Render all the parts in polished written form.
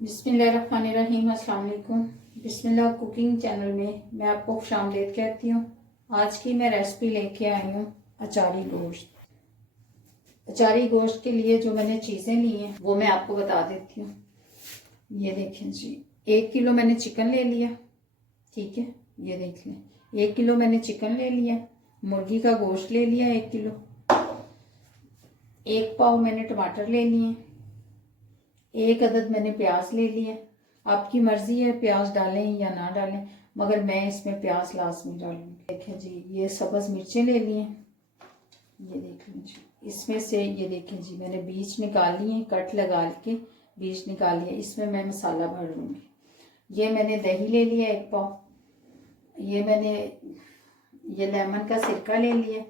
बिस्मिल्लाहिर्रहमानिर्रहीम। अस्सलाम वालेकुम। बिस्मिल्लाह कुकिंग चैनल में मैं आपको खुशामदीद कहती हूँ। आज की मैं रेसिपी लेके आई हूँ अचारी गोश्त। अचारी गोश्त के लिए जो मैंने चीज़ें ली हैं वो मैं आपको बता देती हूँ। ये देखें जी, 1 किलो मैंने चिकन ले लिया, ठीक है, ये देख लें। 1 किलो मैंने चिकन ले लिया। मुर्गी का गोश्त ले लिया 1 किलो। 1 पाव मैंने टमाटर ले लिए। 1 अदद मैंने प्याज ले लिया। आपकी मर्जी है प्याज डालें या ना डालें, मगर मैं इसमें प्याज लाजमी डालूंगी। देखें जी, ये सब्ज मिर्चें ले ली हैं, ये देख लें जी। इसमें से ये देखें जी, मैंने बीज निकाल लिए, कट लगा के बीज निकाल लिए। इसमें मैं मसाला भर लूँगी। ये मैंने दही ले लिया 1 पाव। ये लेमन का सिरका ले लिया।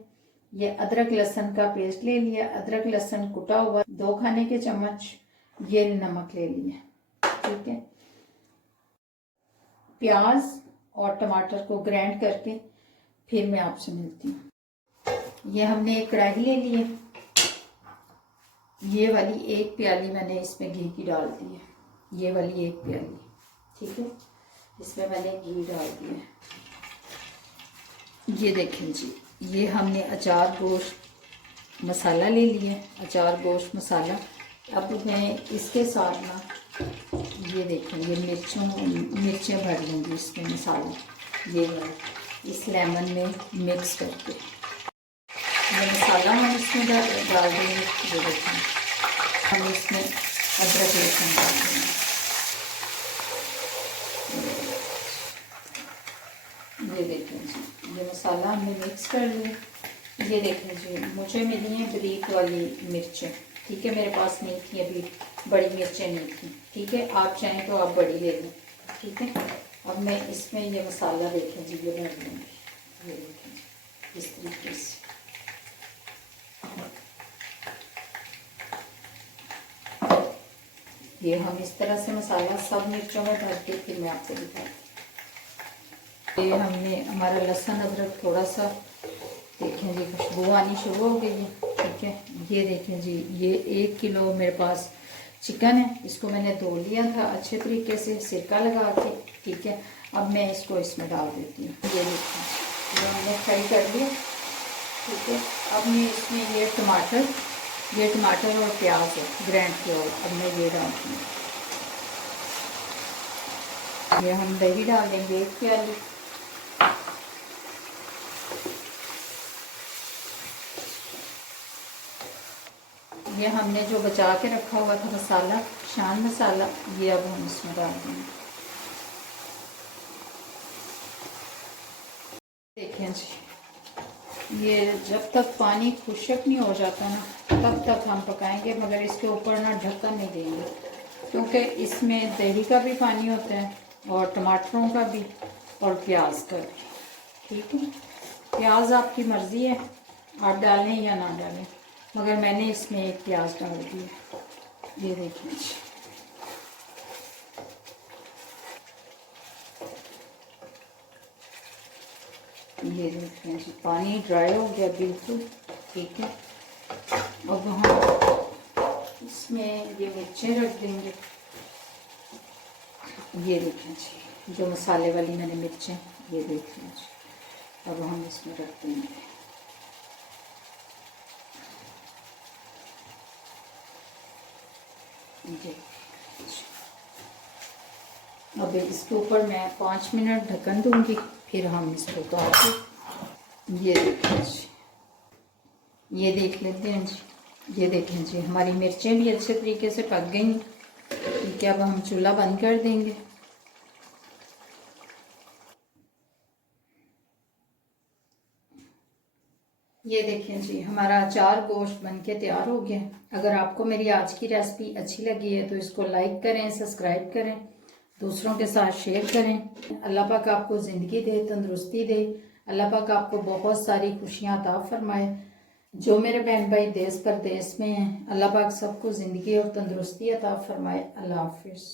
ये अदरक लहसुन का पेस्ट ले लिया। अदरक लहसुन कुटा हुआ 2 खाने के चम्मच। ये नमक ले लिया, ठीक है। प्याज और टमाटर को ग्राइंड करके फिर मैं आपसे मिलती हूँ। ये हमने एक कढ़ाई ले ली है। ये वाली 1 प्याली मैंने इसमें घी की डाल दी है। ये वाली 1 प्याली, ठीक है, इसमें मैंने घी डाल दिया। ये देखें जी, ये हमने अचार गोश्त मसाला ले लिया। अचार गोश्त मसाला अब मैं इसके साथ ना, ये देखें, ये मिर्चें भर लूँगी इसमें मसाला, ये इस लेमन में मिक्स करके ये मसाला हम इसमें डाल देंगे। ये देखें, हम इसमें अदरक लहसुन डाल देंगे। ये देखें जी, ये मसाला हमने मिक्स कर लिया। ये देखें जी, मुझे मिली है बारीक वाली मिर्चें, ठीक है, मेरे पास नहीं थी अभी, बड़ी मिर्चें नहीं थी, ठीक है। आप चाहें तो आप बड़ी ले लें, ठीक है। अब मैं इसमें ये मसाला देखें जी, ये भर लूँगी। ये देखें जी, इस तरीके से। ये हम इस तरह से मसाला सब मिर्चों में भर के फिर मैं आपको दिखाती हूँ। ये हमने हमारा लहसुन अदरक थोड़ा सा, देखें जी, खुशबू आनी शुरू हो गई है, ठीक है। ये देखें जी, ये 1 किलो मेरे पास चिकन है। इसको मैंने धो लिया था अच्छे तरीके से सिरका लगा के, ठीक है। अब मैं इसको इसमें डाल देती हूँ। ये देखें, ये हमने फ्राई कर लिया, ठीक है। अब मैं इसमें ये टमाटर और प्याज है ग्राइंड किया हुआ, अब मैं ये डालती हूँ। ये हम दही डाल देंगे 1 प्याली। ये हमने जो बचा के रखा हुआ था मसाला, शान मसाला, ये अब हम इसमें डाल देंगे। देखें जी, ये जब तक पानी खुश्क नहीं हो जाता ना तब तक हम पकाएंगे, मगर इसके ऊपर ना ढक्कन नहीं देंगे, क्योंकि इसमें दही का भी पानी होता है और टमाटरों का भी और प्याज का भी, ठीक है। प्याज आपकी मर्ज़ी है, आप डालें या ना डालें, मगर मैंने इसमें 1 प्याज डाल दिया। ये देखिए जी, ये देखिए जी, पानी ड्राई हो गया बिल्कुल, ठीक है। अब हम इसमें ये मिर्चें रख देंगे। ये देखिए जी, जो मसाले वाली मैंने मिर्चें, ये देखिए जी, अब हम इसमें रख देंगे। अब इसके ऊपर मैं 5 मिनट ढक्कन दूंगी, फिर हम इसको उतार के ये देखें जी, ये देख लेते हैं जी। ये देखें जी, हमारी मिर्चें भी अच्छे तरीके से पक गई हैं, ठीक है। अब हम चूल्हा बंद कर देंगे। ये देखें जी, हमारा अचार गोश्त बनके तैयार हो गया। अगर आपको मेरी आज की रेसिपी अच्छी लगी है तो इसको लाइक करें, सब्सक्राइब करें, दूसरों के साथ शेयर करें। अल्लाह पाक आपको ज़िंदगी दे, तंदुरुस्ती दे। अल्लाह पाक आपको बहुत सारी खुशियाँ अता फरमाए। जो मेरे बहन भाई देश परदेश में हैं, अल्लाह पाक सबको ज़िंदगी और तंदुरुस्ती अता फरमाए। अल्लाह हाफिज़।